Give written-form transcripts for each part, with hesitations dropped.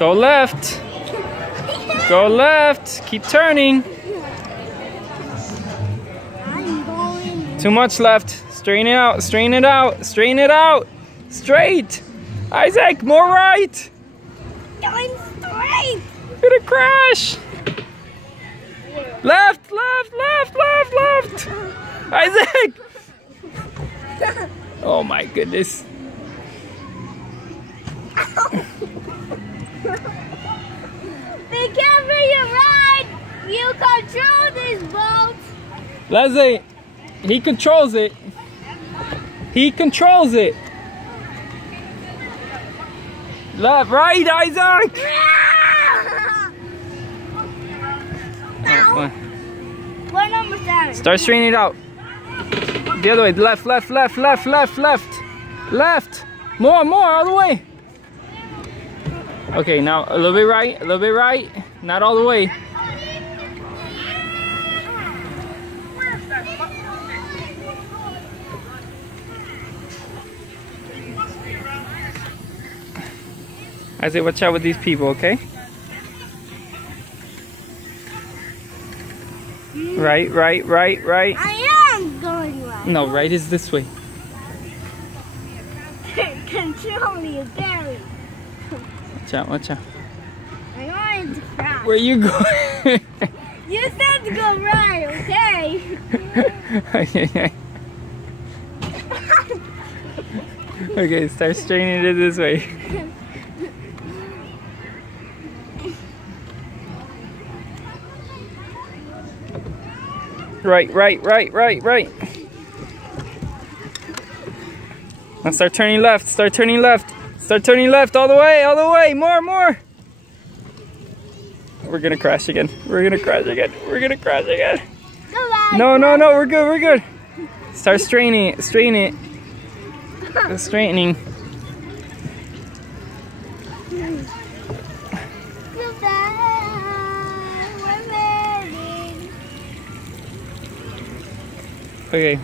Go left. Go left. Keep turning. Too much left. Straighten it out. Straighten it out. Straighten it out. Straight. Isaac, more right. Going straight. You're gonna crash. Left, left, left, left, left. Isaac. Oh my goodness. Be careful, you're right. You control this boat. Leslie, he controls it. He controls it. Left, right, Isaac. Oh, What number is that? start straightening it out. The other way. Left, left, left, left, left, left. Left. More, all the way. Okay, now a little bit right, a little bit right. Not all the way. Isaac, watch out with these people, okay? Right, right, right, right. I am going right. No, right is this way. Control your berry. Watch out, watch out. I wanted to crash. Where you going? You said to go right, okay? Okay, okay, start straightening it this way. Right, right, right, right, right. Now start turning left, start turning left. Start turning left all the way, more. We're gonna crash again. We're gonna crash again. We're gonna crash again. No, we're good. Start straightening it, straighten it. Straightening. Okay,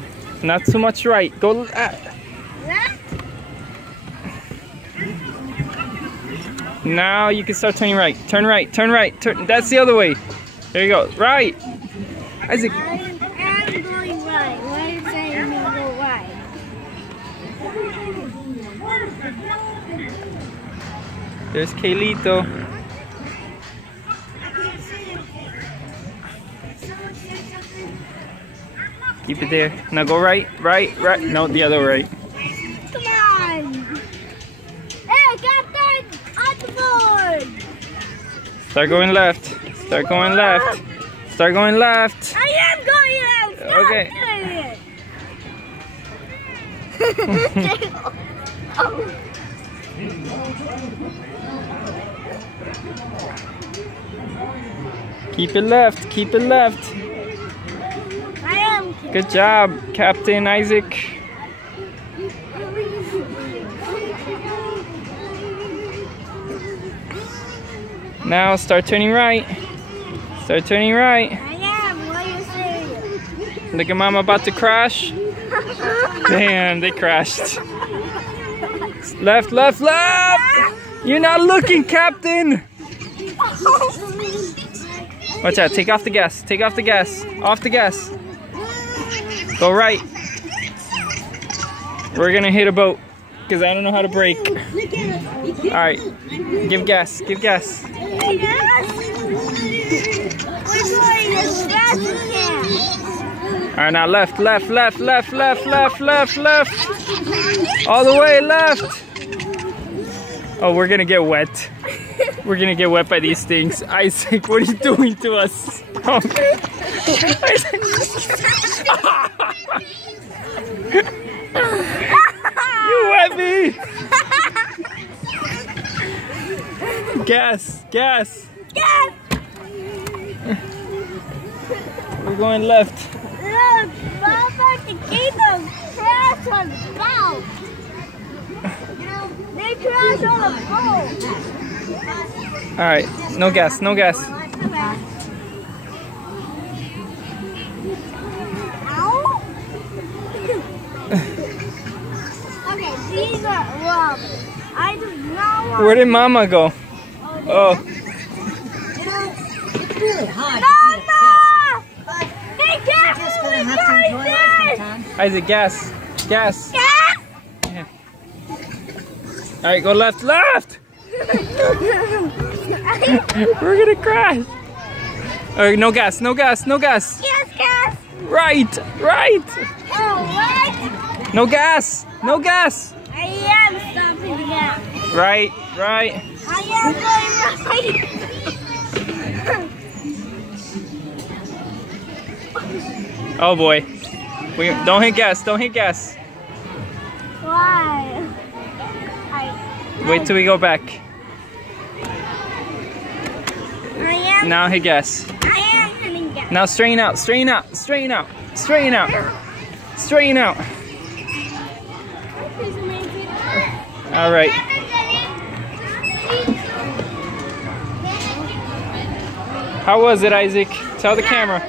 not too much right. Go left. Now you can start turning right. Turn right, turn right. That's the other way. There you go. Right. Isaac. I'm going right. Why are you saying you go right? There's Kaylito. Keep it there. Now go right, right, right. No, the other right. Come on. Hey, Captain, on the board. Start going left. Start going left. Start going left. I am going left. Stop Okay. doing it. Oh. Keep it left. Keep it left. I am. Good job, Captain Isaac. Now start turning right. Start turning right. I am. What are you saying? Look at Mama about to crash. Damn, they crashed. Left, left, left! You're not looking, Captain! Watch out, take off the gas. Take off the gas. Off the gas. Go right. We're gonna hit a boat because I don't know how to brake. Alright, give gas, give gas. We're going as fast as we can. Alright, now left, left, left, left, left, left, left, left. All the way left. Oh, we're gonna get wet. We're gonna get wet by these things. Isaac, what are you doing to us? Oh. Isaac. You wet me. Gas, gas. Yes! We're going left. Look, Papa, the kingdom crashed on the boat. They crashed on the boat. Alright, no gas, no gas. Ow. Okay, these are rubber. I do not want. Where did Mama go? Oh, Oh. It's really hard Mama! Be careful! just gonna have to enjoy life sometime. Isaac, gas. Gas. Yes! Yeah. Alright, go left, left! We're gonna crash. Alright, no gas, no gas, no gas. Yes, gas! Right, right. Oh, what? No gas, no gas. I am stopping the gas. Right, right. I am going right. Oh boy. Don't hit gas, don't hit gas. Why? Wait till we go back. I am. Now hit gas. I am hitting gas. Now straighten out, straighten out, straighten out, straighten out, straighten out. All right. How was it, Isaac? Tell the camera.